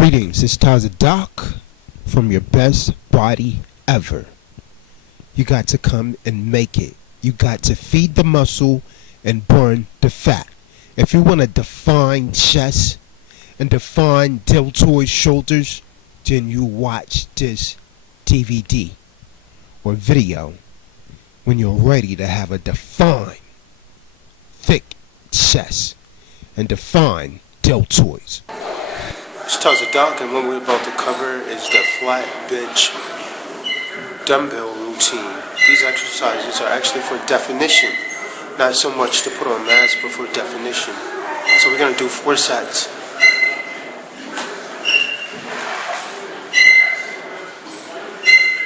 Greetings, it's Taza Doc from your best body ever. You got to come and make it. You got to feed the muscle and burn the fat. If you want to define chest and define deltoid shoulders, then you watch this DVD or video when you're ready to have a defined, thick chest and define deltoids. It's Taza Doc, and what we're about to cover is the flat bench dumbbell routine. These exercises are actually for definition, not so much to put on mass, but for definition. So we're going to do 4 sets.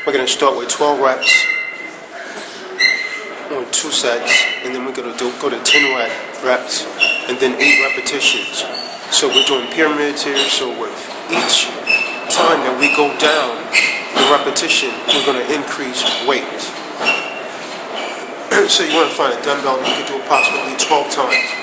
We're going to start with 12 reps on 2 sets, and then we're going to go to 10 reps and then 8 repetitions. So we're doing pyramids here, so with each time that we go down the repetition, we're going to increase weight. So you want to find a dumbbell that you can do approximately 12 times.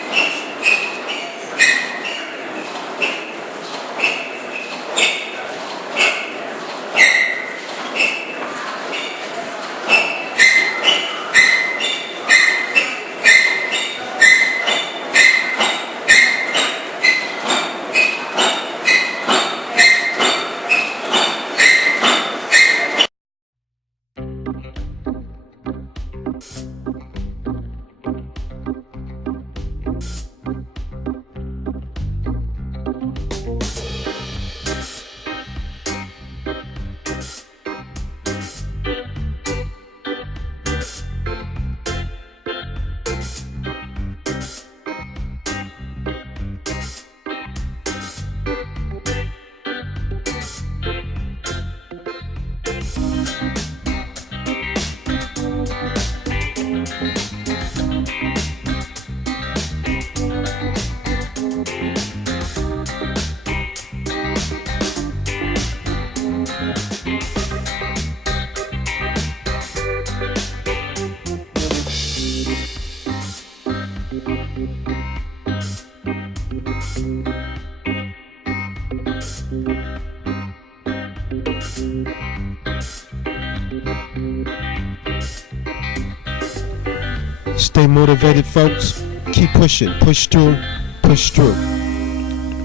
Stay motivated, folks. Keep pushing. Push through. Push through.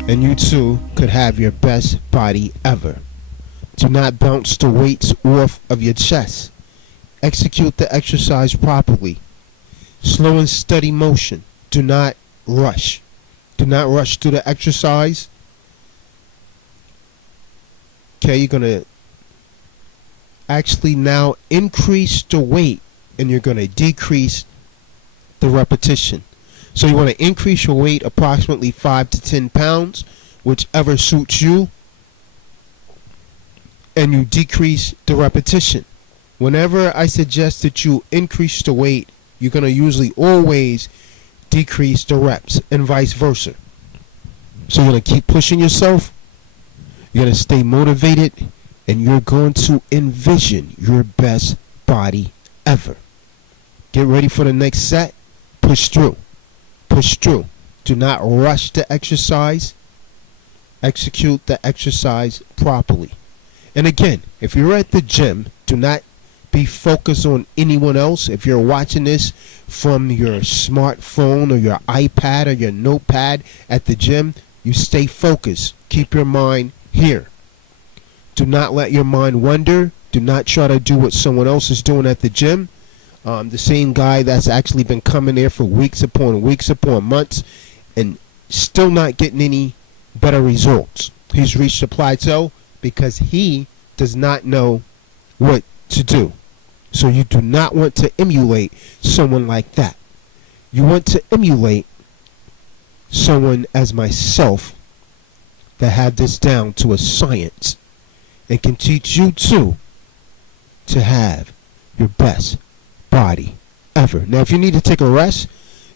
And you too could have your best body ever. Do not bounce the weights off of your chest. Execute the exercise properly. Slow and steady motion. Do not rush. Do not rush through the exercise. Okay, you're going to actually now increase the weight and you're going to decrease the repetition. So you want to increase your weight approximately 5 to 10 pounds, whichever suits you, and you decrease the repetition. Whenever I suggest that you increase the weight, you're going to usually always decrease the reps and vice versa. So you're going to keep pushing yourself, you're going to stay motivated, and you're going to envision your best body ever. Get ready for the next set. Push through. Push through. Do not rush the exercise. Execute the exercise properly. And again, if you're at the gym, do not be focused on anyone else. If you're watching this from your smartphone or your iPad or your notepad at the gym, you stay focused. Keep your mind here. Do not let your mind wander. Do not try to do what someone else is doing at the gym. The same guy that's actually been coming there for weeks upon months and still not getting any better results. He's reached a plateau because he does not know what to do. So you do not want to emulate someone like that. You want to emulate someone as myself that have this down to a science and can teach you too to have your best body ever. Now if you need to take a rest,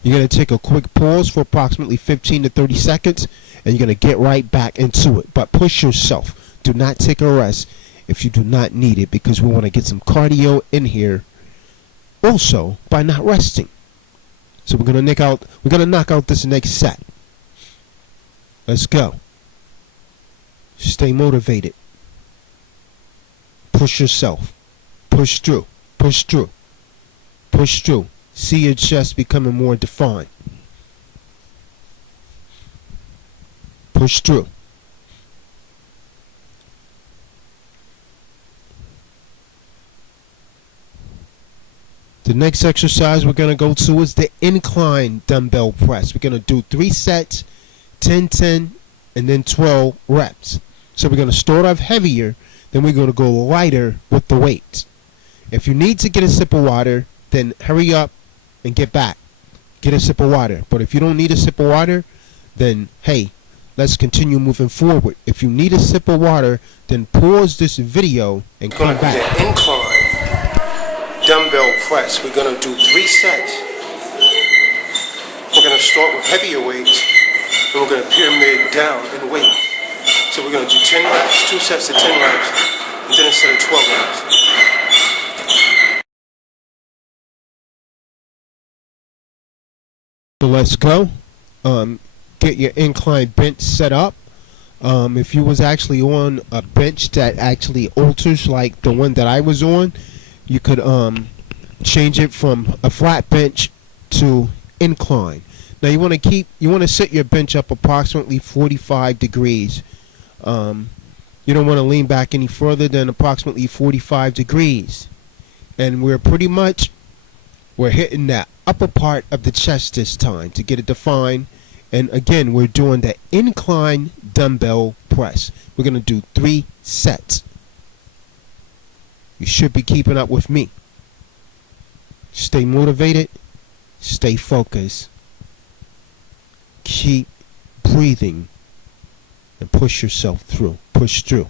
you're going to take a quick pause for approximately 15 to 30 seconds and you're going to get right back into it. But push yourself. Do not take a rest if you do not need it, because we want to get some cardio in here also by not resting. So we're going to knock out this next set. Let's go. Stay motivated. Push yourself. Push through. Push through. Push through. See your chest becoming more defined. Push through. The next exercise we're going to go to is the incline dumbbell press. We're going to do 3 sets, 10, 10, and then 12 reps. So we're going to start off heavier, then we're going to go lighter with the weights. If you need to get a sip of water, then hurry up and get back. Get a sip of water. But if you don't need a sip of water, then hey, let's continue moving forward. If you need a sip of water, then pause this video and come back. The incline dumbbell press. We're going to do 3 sets. We're going to start with heavier weights, and we're going to pyramid down in weight. So we're going to do 10 reps, 2 sets of 10 reps, and then a set of 12 reps. So let's go. Get your incline bench set up. If you was actually on a bench that actually alters like the one that I was on, you could change it from a flat bench to incline. Now you want to set your bench up approximately 45 degrees. You don't want to lean back any further than approximately 45 degrees. And we're hitting that upper part of the chest this time to get it defined. And again, we're doing the incline dumbbell press. We're going to do 3 sets. You should be keeping up with me. Stay motivated. Stay focused. Keep breathing. And push yourself through. Push through.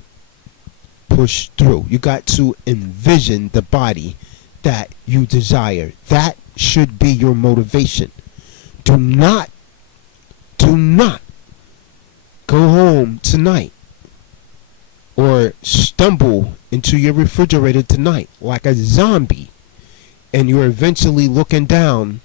Push through. You got to envision the body that you desire. That should be your motivation. Do not go home tonight or stumble into your refrigerator tonight like a zombie and you're eventually looking down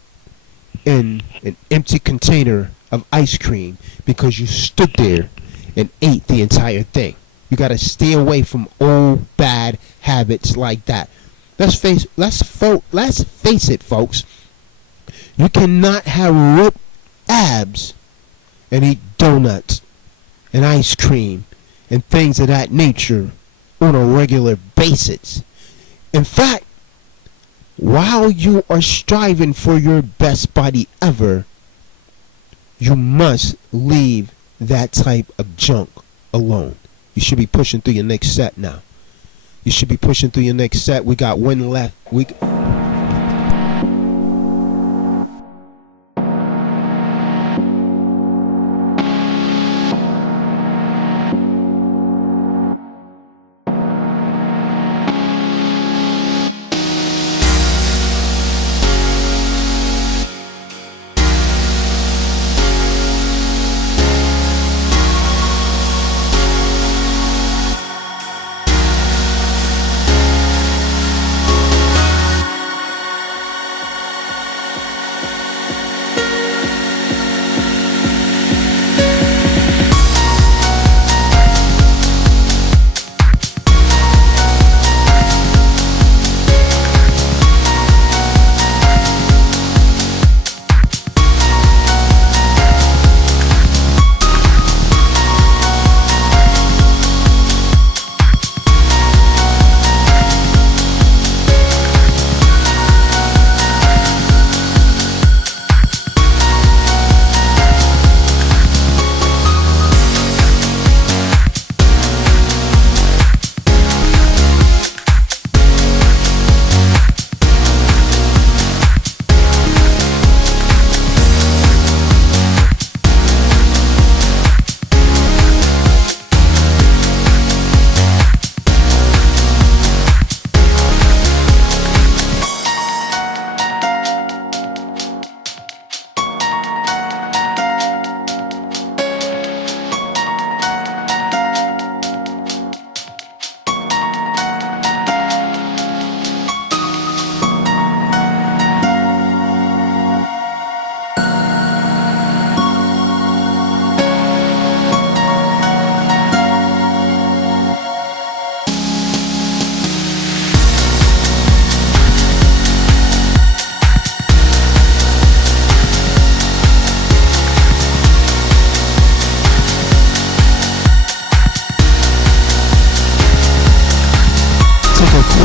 in an empty container of ice cream because you stood there and ate the entire thing. You got to stay away from old bad habits like that. Let's face it, folks. You cannot have ripped abs and eat donuts and ice cream and things of that nature on a regular basis. In fact, while you are striving for your best body ever, you must leave that type of junk alone. You should be pushing through your next set now. You should be pushing through your next set. We got one left.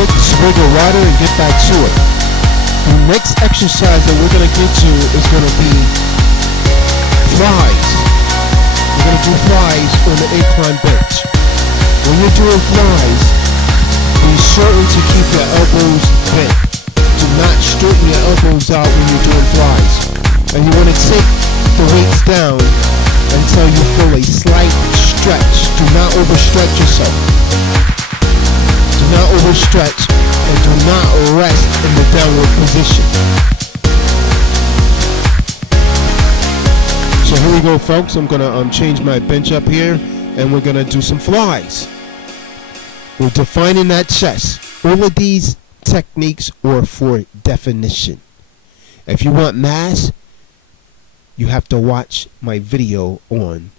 quick swig of water and get back to it. The next exercise that we're going to get to is going to be flies. We're going to do flies on the incline bench. When you're doing flies, be certain to keep your elbows bent. Do not straighten your elbows out when you're doing flies. And you want to take the weights down until you feel a slight stretch. Do not overstretch yourself. Do not overstretch and do not rest in the downward position. So here we go, folks. I'm gonna change my bench up here and we're gonna do some flies. We're defining that chest. All of these techniques are for definition. If you want mass, you have to watch my video on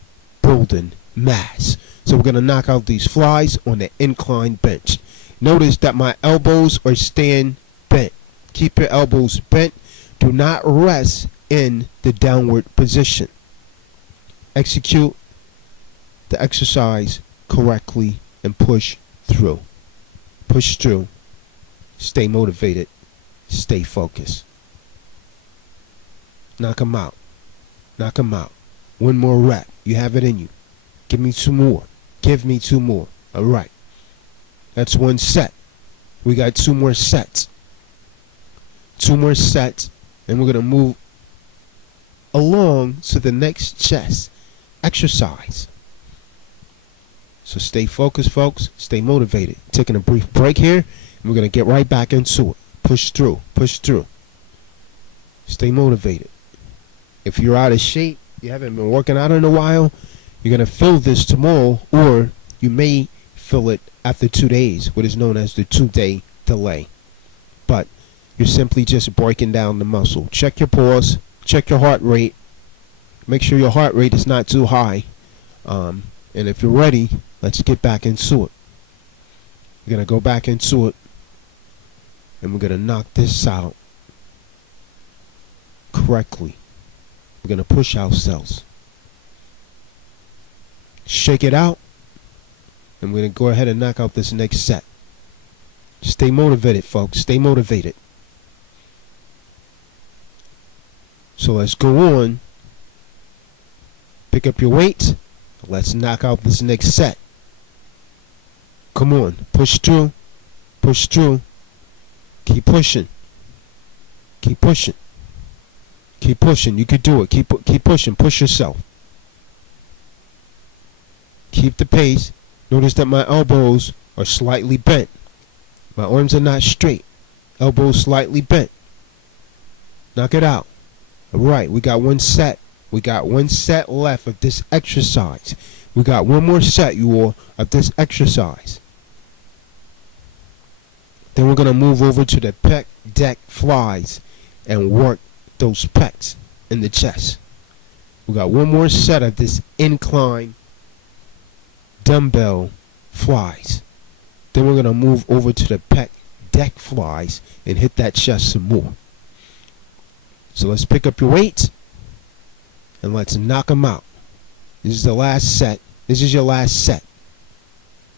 building mass. So we're going to knock out these flies on the incline bench. Notice that my elbows are staying bent. Keep your elbows bent. Do not rest in the downward position. Execute the exercise correctly and push through. Push through. Stay motivated. Stay focused. Knock them out. Knock them out. One more rep. You have it in you. Give me two more. Give me two more. All right. That's one set. We got two more sets. Two more sets. And we're going to move along to the next chest exercise. So stay focused, folks. Stay motivated. Taking a brief break here. And we're going to get right back into it. Push through. Push through. Stay motivated. If you're out of shape, you haven't been working out in a while, you're going to feel this tomorrow, or you may feel it after 2 days, what is known as the 2-day delay. But you're simply just breaking down the muscle. Check your pulse, check your heart rate, make sure your heart rate is not too high. And if you're ready, let's get back into it. We're going to go back into it, and we're going to knock this out correctly. We're going to push ourselves. Shake it out. And we're going to go ahead and knock out this next set. Stay motivated, folks. Stay motivated. So let's go on. Pick up your weight. Let's knock out this next set. Come on. Push through. Push through. Keep pushing. Keep pushing. Keep pushing. You can do it. Keep pushing. Push yourself. Keep the pace. Notice that my elbows are slightly bent. My arms are not straight. Elbows slightly bent. Knock it out. All right. We got one set. We got one set left of this exercise. We got one more set, you all, of this exercise. Then we're going to move over to the pec deck flies and work those pecs in the chest. We got one more set of this incline dumbbell flies. Then we're going to move over to the pec deck flies and hit that chest some more. So let's pick up your weight and let's knock them out. This is the last set. This is your last set.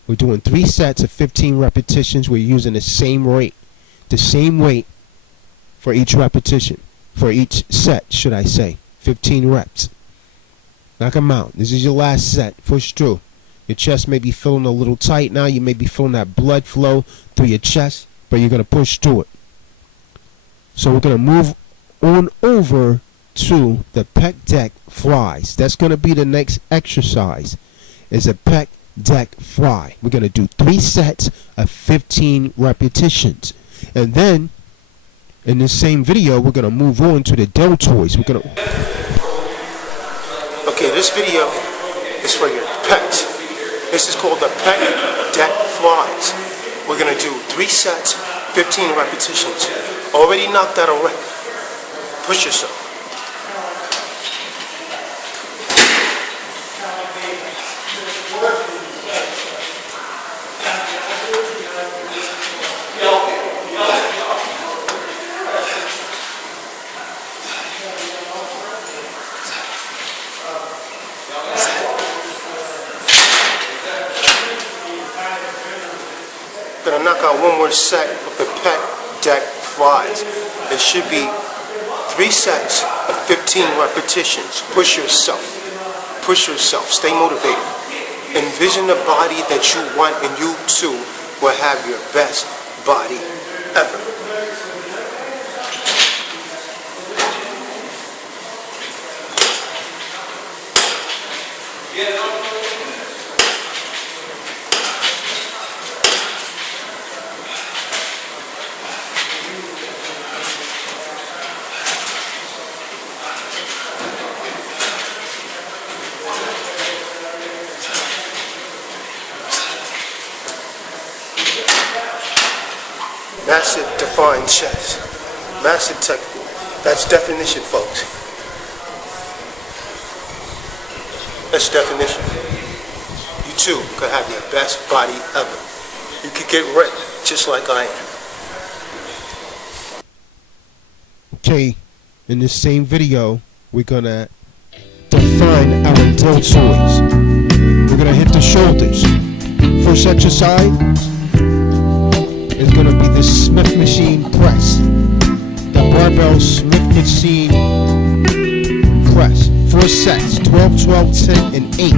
We're doing 3 sets of 15 repetitions. We're using the same rate, the same weight for each repetition. For each set, should I say. 15 reps. Knock them out. This is your last set. Push through. Your chest may be feeling a little tight now. You may be feeling that blood flow through your chest, but you're going to push through it. So we're going to move on over to the pec deck flies. That's going to be the next exercise, is a pec deck fly. We're going to do 3 sets of 15 repetitions. And then in this same video, we're going to move on to the deltoids. We're going to... Okay, this video is for your pecs. This is called the pec deck flies. We're going to do 3 sets, 15 repetitions. Already knocked out a rep. Push yourself. Gonna knock out one more set of the pec deck flies. It should be 3 sets of 15 repetitions. Push yourself. Push yourself. Stay motivated. Envision the body that you want, and you too will have your best body ever. Massive defined chest. Massive technique. That's definition, folks. That's definition. You too could have your best body ever. You could get ripped just like I am. Okay, in this same video, we're gonna define our deltoids. We're gonna hit the shoulders. First exercise is going to be the Smith machine press. The barbell Smith machine press. 4 sets, 12, 12, 10, and 8.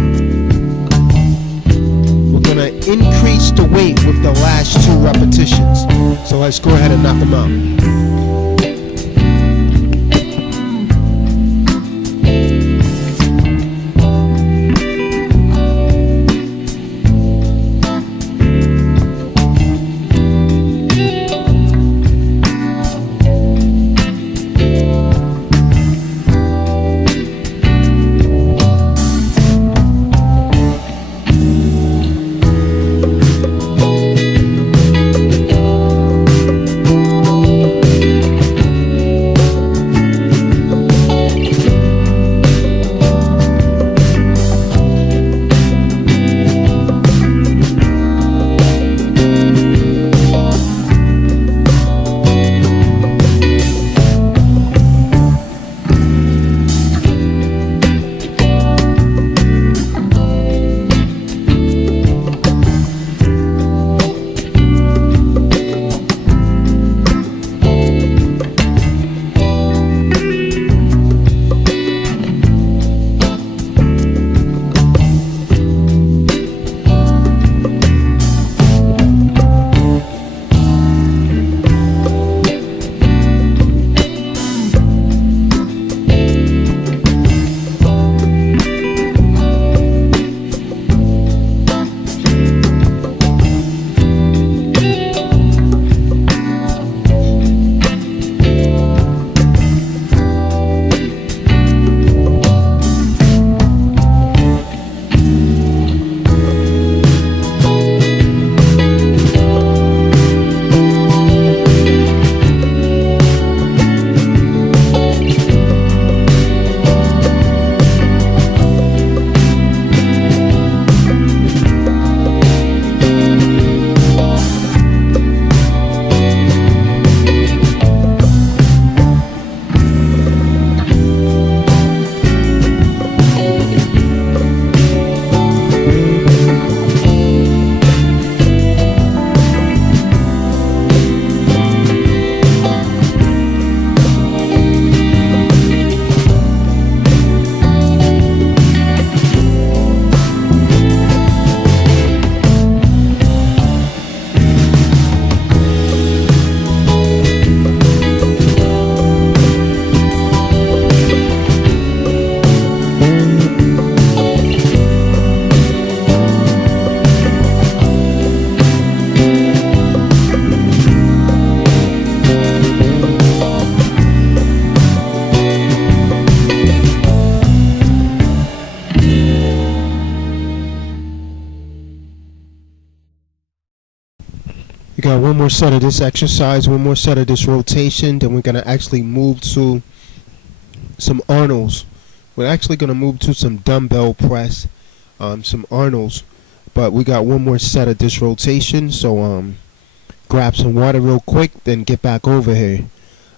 We're going to increase the weight with the last 2 repetitions. So let's go ahead and knock them out. You got one more set of this exercise, one more set of this rotation, then we're going to actually move to some Arnolds. We're actually going to move to some dumbbell press, some Arnolds, but we got one more set of this rotation, so grab some water real quick, then get back over here.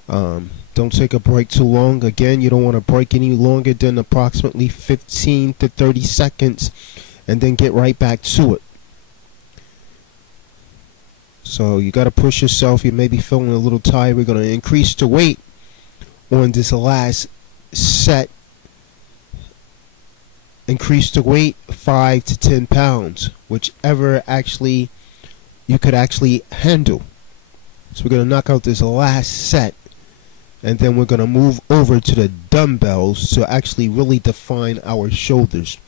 Don't take a break too long. Again, you don't want to break any longer than approximately 15 to 30 seconds, and then get right back to it. So you got to push yourself. You may be feeling a little tired. We're going to increase the weight on this last set. Increase the weight 5 to 10 pounds, whichever actually you could actually handle. So we're going to knock out this last set, and then we're going to move over to the dumbbells to actually really define our shoulders.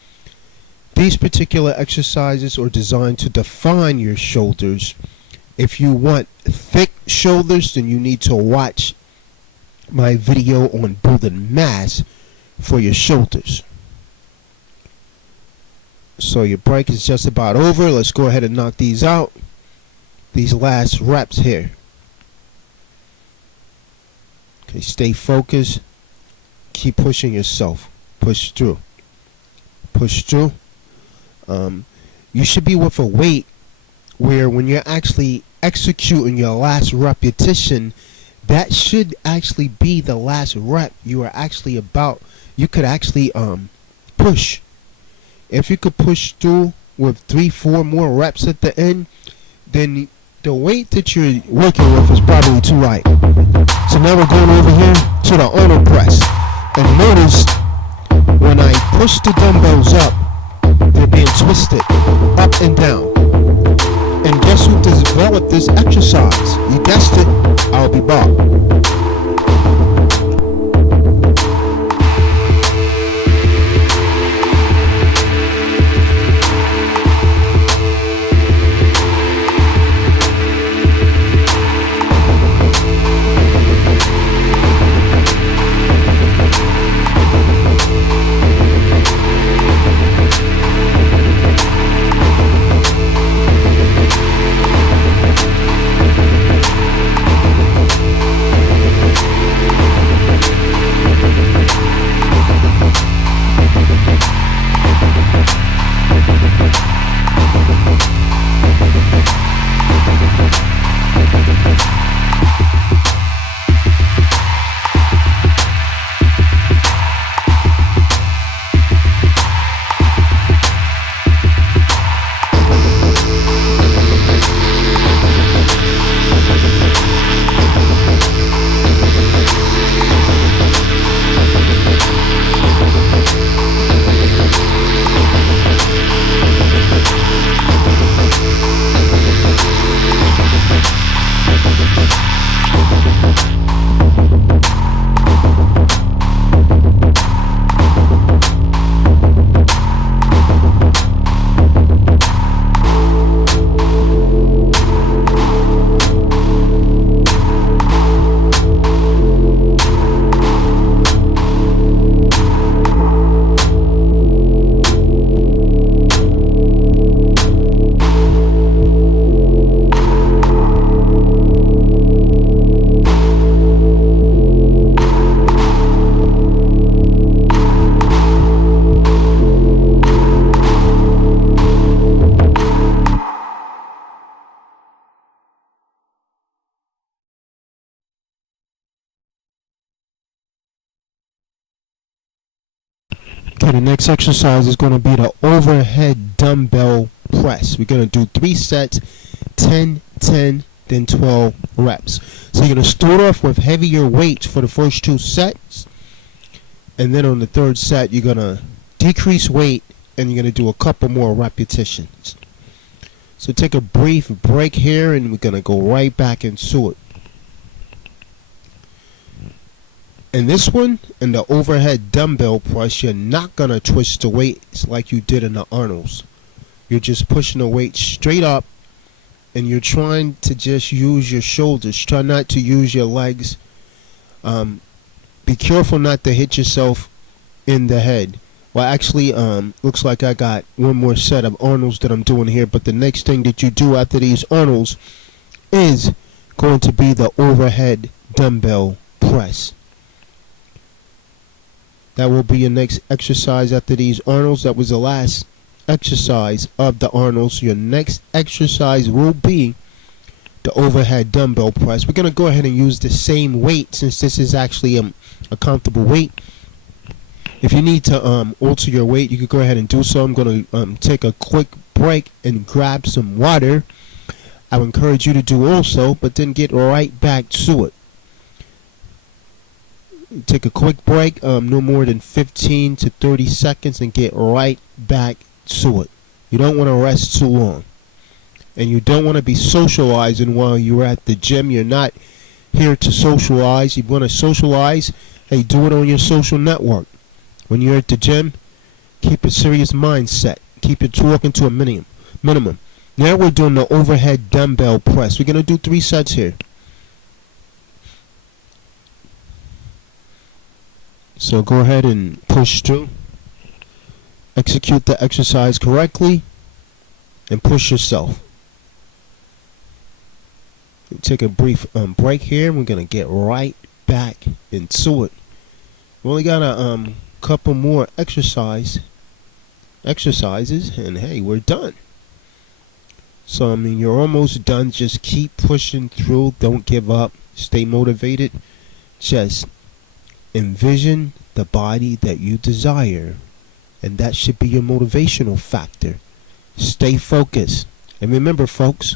These particular exercises are designed to define your shoulders. If you want thick shoulders, then you need to watch my video on building mass for your shoulders. So your break is just about over. Let's go ahead and knock these out. These last reps here. Okay, stay focused. Keep pushing yourself. Push through. Push through. You should be with a weight where when you're actually executing your last repetition, that should actually be the last rep you are actually about. You could actually push. If you could push through with 3-4 more reps at the end, then the weight that you're working with is probably too light. So now we're going over here to the Arnold press. And notice when I push the dumbbells up, they're being twisted up and down. And guess who developed this exercise? You guessed it, I'll be Bob. Okay, the next exercise is going to be the overhead dumbbell press. We're going to do 3 sets, 10, 10, then 12 reps. So you're going to start off with heavier weights for the first 2 sets. And then on the 3rd set, you're going to decrease weight and you're going to do a couple more repetitions. So take a brief break here and we're going to go right back into it. In this one, in the overhead dumbbell press, you're not going to twist the weights like you did in the Arnold's. You're just pushing the weight straight up and you're trying to just use your shoulders. Try not to use your legs. Be careful not to hit yourself in the head. Well, actually, looks like I got one more set of Arnold's that I'm doing here, but the next thing that you do after these Arnold's is going to be the overhead dumbbell press. That will be your next exercise after these Arnold's. That was the last exercise of the Arnold's. Your next exercise will be the overhead dumbbell press. We're going to go ahead and use the same weight since this is actually a comfortable weight. If you need to alter your weight, you could go ahead and do so. I'm going to take a quick break and grab some water. I would encourage you to do also, but then get right back to it. Take a quick break, no more than 15 to 30 seconds, and get right back to it. You don't want to rest too long. And you don't want to be socializing while you're at the gym. You're not here to socialize. You want to socialize, hey, do it on your social network. When you're at the gym, keep a serious mindset. Keep your talking to a minimum. Now we're doing the overhead dumbbell press. We're going to do 3 sets here. So go ahead and push through. Execute the exercise correctly and push yourself. Take a brief break here. We're going to get right back into it. We only got a couple more exercises, and hey, we're done. So I mean, you're almost done. Just keep pushing through. Don't give up. Stay motivated. Just envision the body that you desire, and that should be your motivational factor. Stay focused. And remember, folks,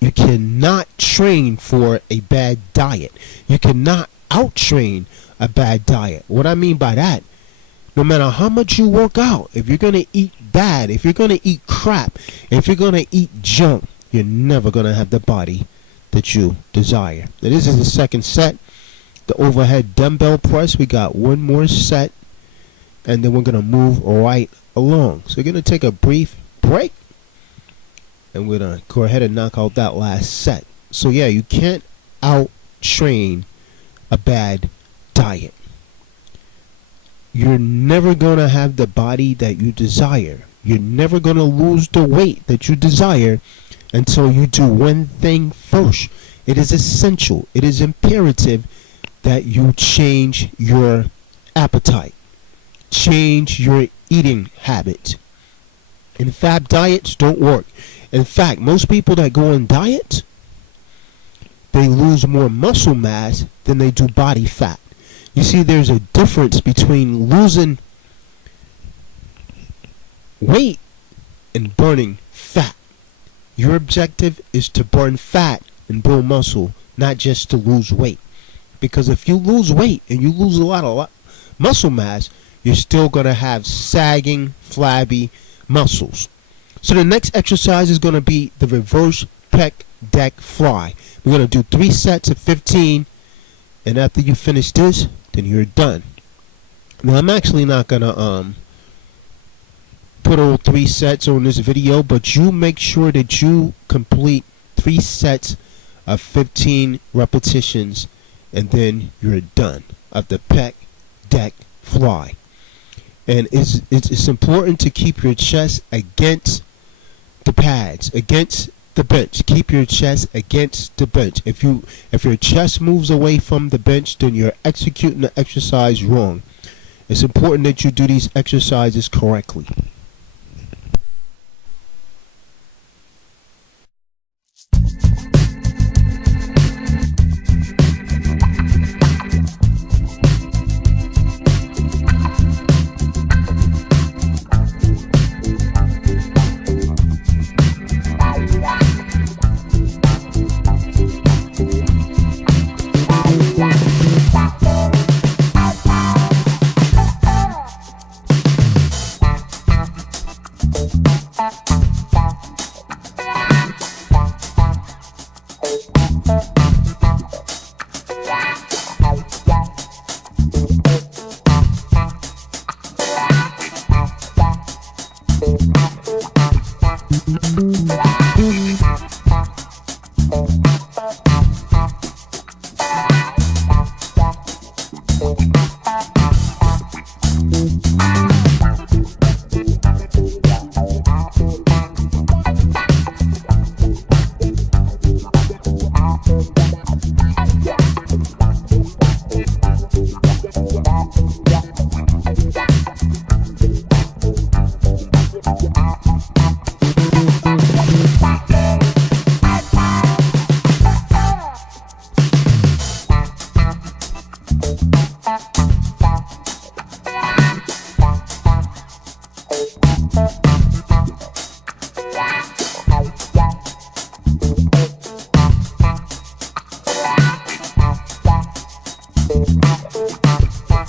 you cannot train for a bad diet. You cannot out-train a bad diet. What I mean by that, no matter how much you work out, if you're going to eat bad, if you're going to eat crap, if you're going to eat junk, you're never going to have the body that you desire. Now, this is the second set, the overhead dumbbell press. We got one more set, and then we're going to move right along. So we're going to take a brief break, and we're going to go ahead and knock out that last set. So yeah, you can't out-train a bad diet. You're never going to have the body that you desire. You're never going to lose the weight that you desire until you do one thing first. It is essential. It is imperative that you change your appetite. Change your eating habits. And fad diets don't work. In fact, most people that go on diets, they lose more muscle mass than they do body fat. You see, there's a difference between losing weight and burning fat. Your objective is to burn fat and build muscle, not just to lose weight. Because if you lose weight and you lose a lot of muscle mass, you're still going to have sagging, flabby muscles. So the next exercise is going to be the reverse pec deck fly. We're going to do 3 sets of 15, and after you finish this, then you're done. Now I'm actually not going to put all 3 sets on this video, but you make sure that you complete 3 sets of 15 repetitions, and then you're done of the pec deck fly. And it's important to keep your chest against the pads, against the bench. Keep your chest against the bench. If your chest moves away from the bench, then you're executing the exercise wrong. It's important that you do these exercises correctly.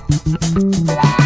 Bye.